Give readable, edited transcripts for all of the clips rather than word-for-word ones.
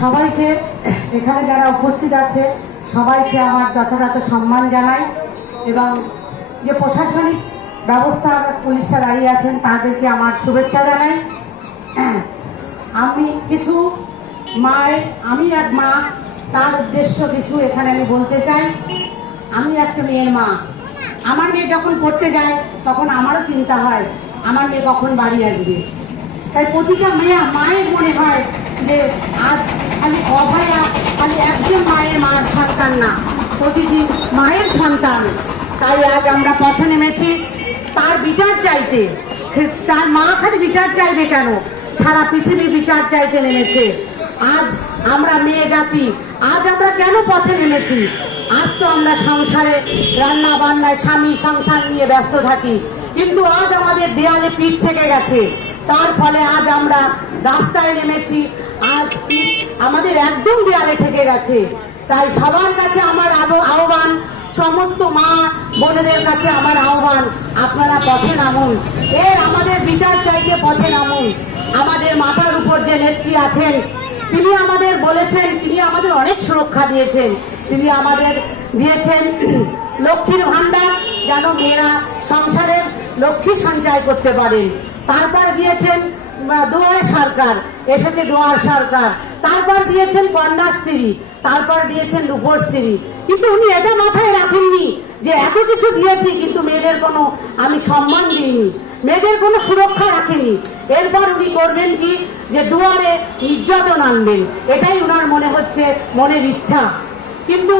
সবাইকে এখানে যারা উপস্থিত আছে সবাইকে আমার যথাযথ সম্মান জানাই এবং যে প্রশাসনিক ব্যবস্থা পুলিশরা দাঁড়িয়ে আছেন তাদেরকে আমার শুভেচ্ছা জানাই। আমি কিছু আমি এক মা, তার উদ্দেশ্য কিছু এখানে আমি বলতে চাই। আমি একটা মেয়ের মা। আমার মেয়ে যখন পড়তে যায় তখন আমারও চিন্তা হয় আমার মেয়ে কখন বাড়ি আসবে। তাই প্রতিটা মায়ের মনে হয় যে আজ খালি অভয়া খালি একজন মার সন্তান না, প্রতিটি মায়ের সন্তান। তাই আজ আমরা পথে নেমেছি তার বিচার চাইতে। তার মা খালি বিচার চাইবে কেন, সারা পৃথিবী বিচার চাইতে নেমেছে। আজ আমরা মেয়ে জাতি, আজ আমরা কেন পথে নেমেছি? আজ তো আমরা সংসারে রান্না বান্নায় স্বামী সংসার নিয়ে ব্যস্ত থাকি, কিন্তু আজ আমাদের দেয়ালে পিঠ থেকে গেছে। তার ফলে আজ আমরা রাস্তায় নেমেছি, আজ আমাদের একদম দেয়ালে থেকে গেছে। তাই সবার কাছে আমার আহ্বান, সমস্ত মা বোনেদের কাছে আমার আহ্বান, আপনারা পথে নামুন। আমাদের বিচার চাইতে পথে নামুন। আমাদের মাথার উপর যে নেত্রী আছেন তিনি আমাদের বলেছেন, তিনি আমাদের অনেক সুরক্ষা দিয়েছেন। তিনি আমাদের দিয়েছেন লক্ষ্মীর ভান্ডার, যেন মেয়েরা সংসারের লক্ষ্মী সঞ্চয় করতে পারেন। তারপর দিয়েছেন দুয়ারে সরকার, এসেছে দুয়ার সরকার। তারপর দিয়েছেন কন্যাশ্রী, তারপর দিয়েছেন রূপশ্রী। কিন্তু উনি এটা মাথায় রাখেননি যে এত কিছু দিয়েছি কিন্তু মেয়েদের কোনো আমি সম্মান দিইনি, মেয়েদের কোনো সুরক্ষা রাখেনি। এরপর উনি করবেন কি, যে দুয়ারে নির্যাতন আনবেন, এটাই উনার মনে হচ্ছে মনের ইচ্ছা। কিন্তু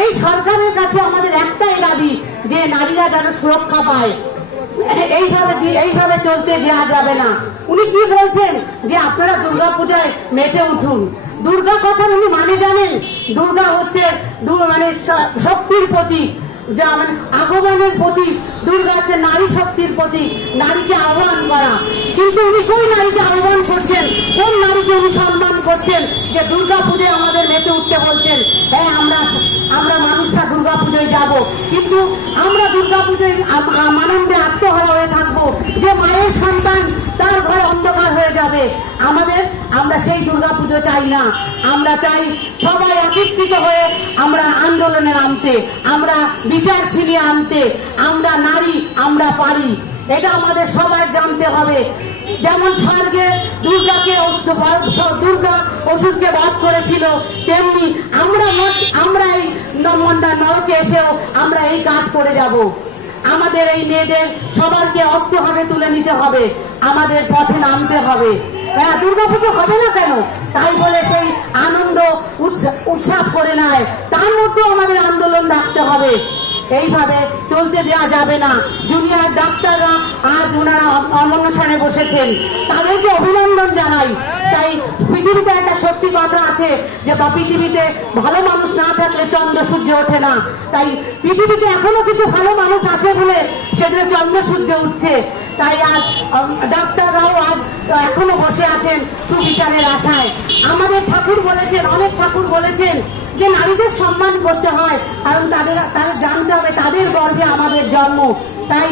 এই সরকারের কাছে আমাদের একটাই দাবি যে নারীরা যেন সুরক্ষা পায়। এইভাবে চলতে দেওয়া যাবে না। উনি কি বলছেন যে আপনারা দুর্গাপূজায় মেতে উঠুন। দুর্গা কথা উনি মানে জানেন, দুর্গা হচ্ছে মানে শক্তির প্রতীক, যা মানে আগমনের প্রতীক। দুর্গা হচ্ছে নারী শক্তির প্রতীক, নারীকে আহ্বান করা। কিন্তু উনি কোন নারীকে আহ্বান করছেন, কোন নারীকে উনি সম্মান করছেন যে দুর্গা পুজোয় আমাদের মেতে উঠতে বলছেন? হ্যাঁ, আমরা মানুষরা দুর্গা পুজোয় যাব, কিন্তু আমরা দুর্গা পুজোয় আনন্দে আত্মহারা হয়ে থাকবো যে মায়ের সন্তান তার ঘরে অন্ধকার হয়ে যাবে। আমরা সেই দুর্গা পুজো চাই না। আমরা চাই সবাই একত্রিত হয়ে আমরা আন্দোলনে নামতে, আমরা বিচার ছিনিয়ে আনতে। আমরা নারী, আমরা পারি, এটা আমাদের সবাই জানতে হবে। যেমন স্বর্গে দুর্গা অসুরকে বধ করেছিল, তেমনি আমরা এই নরকে এসেও আমরা এই কাজ করে যাব। আমাদের এই মেয়েদের সবাইকে অস্ত্র হাতে তুলে নিতে হবে, আমাদের পথে নামতে হবে। হ্যাঁ, দুর্গাপুজো হবে না কেন? তাই বলে সেই আনন্দ উৎসব করে নেয়, তার মধ্যেও আমাদের আন্দোলন রাখতে হবে। এইভাবে চলতে দেওয়া যাবে না। জুনিয়র ডাক্তাররা আজ ওনারা অনশনে বসেছেন, তাদেরকে অভিনন্দন জানাই। তাই পৃথিবীতে একটা সত্যি কথা আছে যে পৃথিবীতে ভালো মানুষ না থাকলে চন্দ্র সূর্য ওঠে না। তাই পৃথিবীতে এখনো কিছু ভালো মানুষ আছে বলে সেদিনে চন্দ্র সূর্য উঠছে। তাই আজ ডাক্তাররাও আজ এখনো বসে আছেন সুবিচারের আশায়। আমাদের ঠাকুর বলেছেন, অনেক ঠাকুর বলেছেন যে নারীদের সম্মান করতে হয়, কারণ তাদের জানতে হবে তাদের গর্ভে আমাদের জন্ম। তাই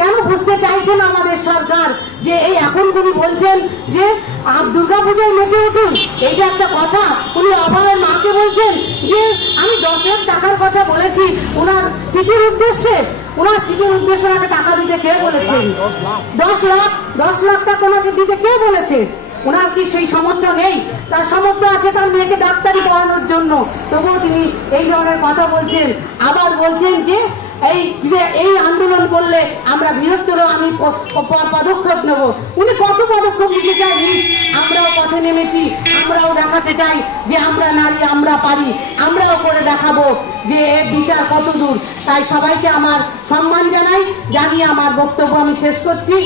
কেন বুঝতে চাইছেন আমাদের সরকার যে এই এখন উনি বলছেন যে দুর্গাপূজায় মেতে উঠুন, এইটা একটা কথা। উনি অভয়ের মাকে বলছেন যে আমি 10 লাখ টাকার কথা বলেছি ওনার সিটির উদ্দেশ্যে। ওনার সিটির উদ্দেশ্যে ওনাকে টাকা দিতে কে বলেছেন? 10 লাখ টাকা ওনাকে দিতে কে বলেছে? ওনার কি সেই সামর্থ্য নেই? তার সামর্থ্য আছে তার মেয়েকে ডাক্তারি পড়ানোর জন্য, তবুও তিনি এই ধরনের কথা বলছেন। আবার বলছেন যে এই আন্দোলন করলে আমরা বৃহত্তর আমি পদক্ষেপ নেব। উনি কত পদক্ষেপ নিতে চাই? আমরাও পথে নেমেছি, আমরাও দেখাতে চাই যে আমরা নারী, আমরা পারি, আমরাও করে দেখাবো যে এর বিচার কত দূর। তাই সবাইকে আমার সম্মান জানাই, জানিয়ে আমার বক্তব্য আমি শেষ করছি।